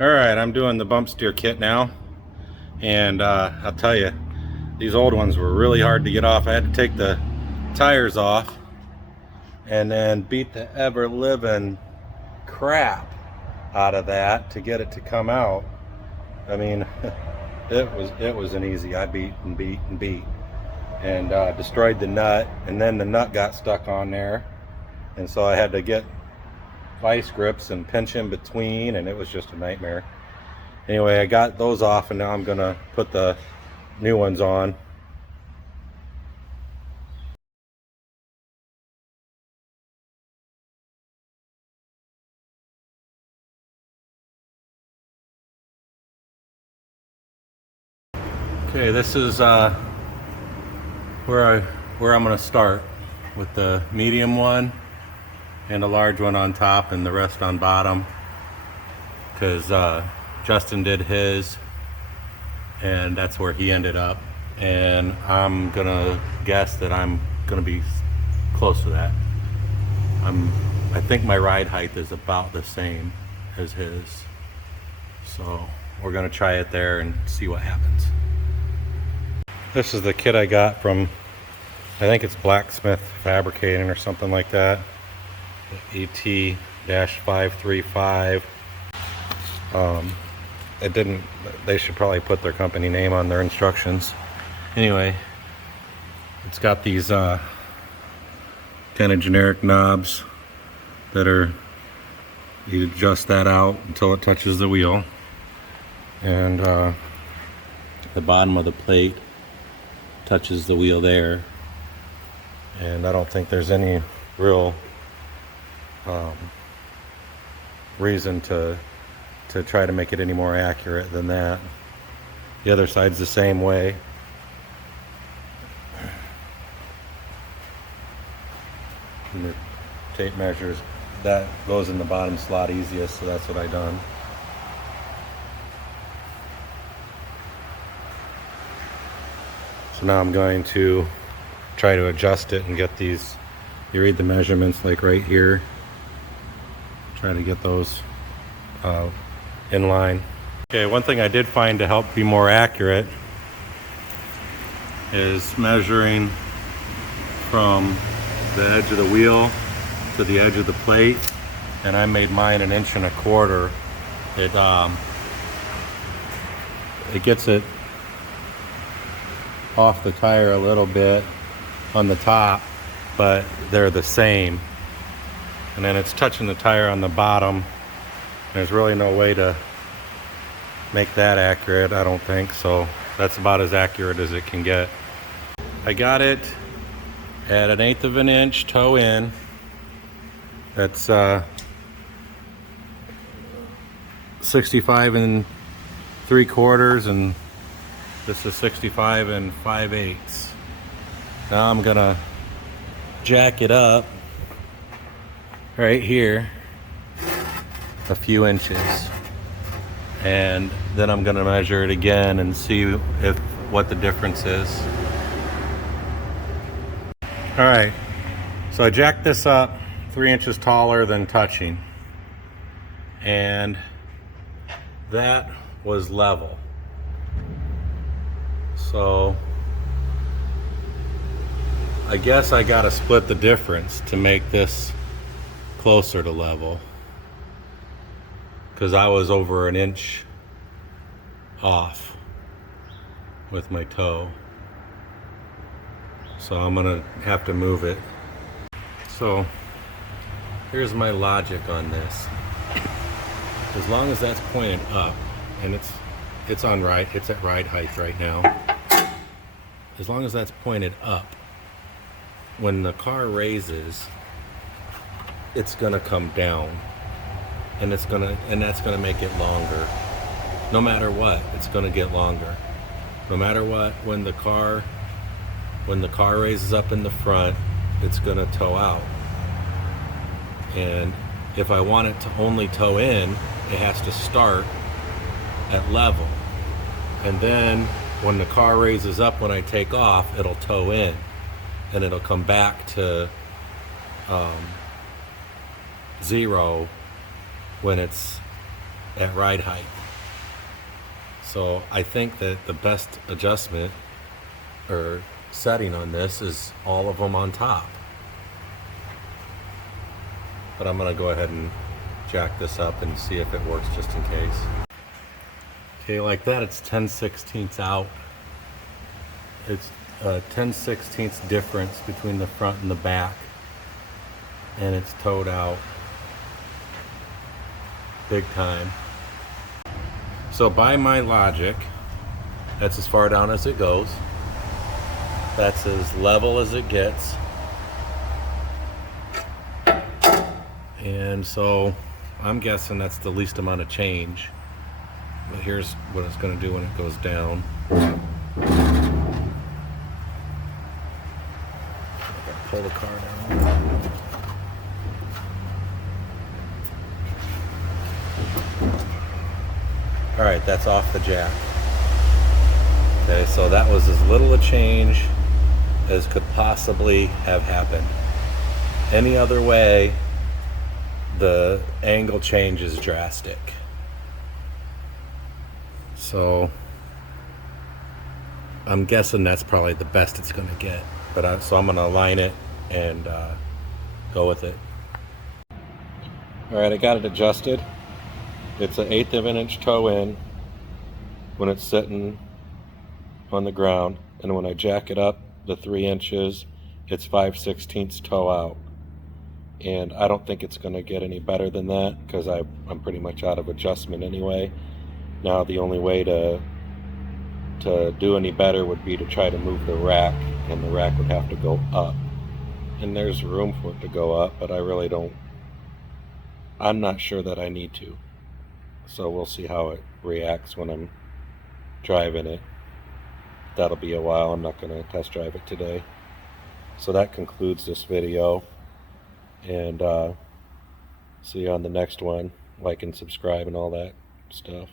Alright, I'm doing the bump steer kit now, and I'll tell you, these old ones were really hard to get off. I had to take the tires off and then beat the ever-living crap out of that to get it to come out. I mean, it was an easy. I beat and beat and beat and destroyed the nut, and then the nut got stuck on there, and so I had to get vice grips and pinch in between, and it was just a nightmare. Anyway, I got those off, and now I'm gonna put the new ones on. Okay, this is where I'm gonna start, with the medium one and a large one on top and the rest on bottom, because Justin did his and that's where he ended up, and I'm gonna guess that I'm gonna be close to that. I think my ride height is about the same as his, so we're gonna try it there and see what happens. This is the kit I got from, I think it's Blacksmith Fabricating or something like that. AT-535. It didn't, they should probably put their company name on their instructions. Anyway, it's got these kind of generic knobs that are, you adjust that out until it touches the wheel, and the bottom of the plate touches the wheel there, and I don't think there's any real reason to try to make it any more accurate than that. The other side's the same way. And the tape measures, that goes in the bottom slot easiest, so that's what I done. So now I'm going to try to adjust it and get these, you read the measurements like right here, try to get those in line. Okay, one thing I did find to help be more accurate is measuring from the edge of the wheel to the edge of the plate, and I made mine 1.25 inches. It gets it off the tire a little bit on the top, but they're the same, and then it's touching the tire on the bottom. There's really no way to make that accurate, I don't think, so that's about as accurate as it can get. I got it at 1/8 of an inch toe in. That's 65 3/4, and this is 65 5/8. Now I'm gonna jack it up right here a few inches, and then I'm gonna measure it again and see what the difference is. All right, so I jacked this up 3 inches taller than touching, and that was level. So I guess I gotta split the difference to make this closer to level, because I was over 1 inch off with my toe. So I'm gonna have to move it. So here's my logic on this. As long as that's pointed up, and it's at ride height right now. As long as that's pointed up, when the car raises, it's gonna come down, and that's gonna make it longer. No matter what, it's gonna get longer. No matter what, when the car raises up in the front, it's gonna toe out. And if I want it to only toe in, it has to start at level. And then when the car raises up, when I take off, it'll toe in, and it'll come back to 0 when it's at ride height. So I think that the best adjustment or setting on this is all of them on top. But I'm going to go ahead and jack this up and see if it works just in case. Okay, like that, it's 10/16 out. It's a 10/16 difference between the front and the back, and it's towed out big time. So by my logic, that's as far down as it goes. That's as level as it gets. And so I'm guessing that's the least amount of change. But here's what it's going to do when it goes down. Pull the car down. Alright, that's off the jack. Okay, so that was as little a change as could possibly have happened. Any other way, the angle change is drastic. So I'm guessing that's probably the best it's going to get. But so I'm going to align it and go with it. Alright, I got it adjusted. It's an 1/8 of an inch toe in when it's sitting on the ground, and when I jack it up the 3 inches, it's 5/16 toe out. And I don't think it's going to get any better than that because I'm pretty much out of adjustment anyway. Now the only way to do any better would be to try to move the rack, and the rack would have to go up. And there's room for it to go up, but I'm not sure that I need to. So we'll see how it reacts when I'm driving it. That'll be a while. I'm not going to test drive it today. So that concludes this video. And see you on the next one. Like and subscribe and all that stuff.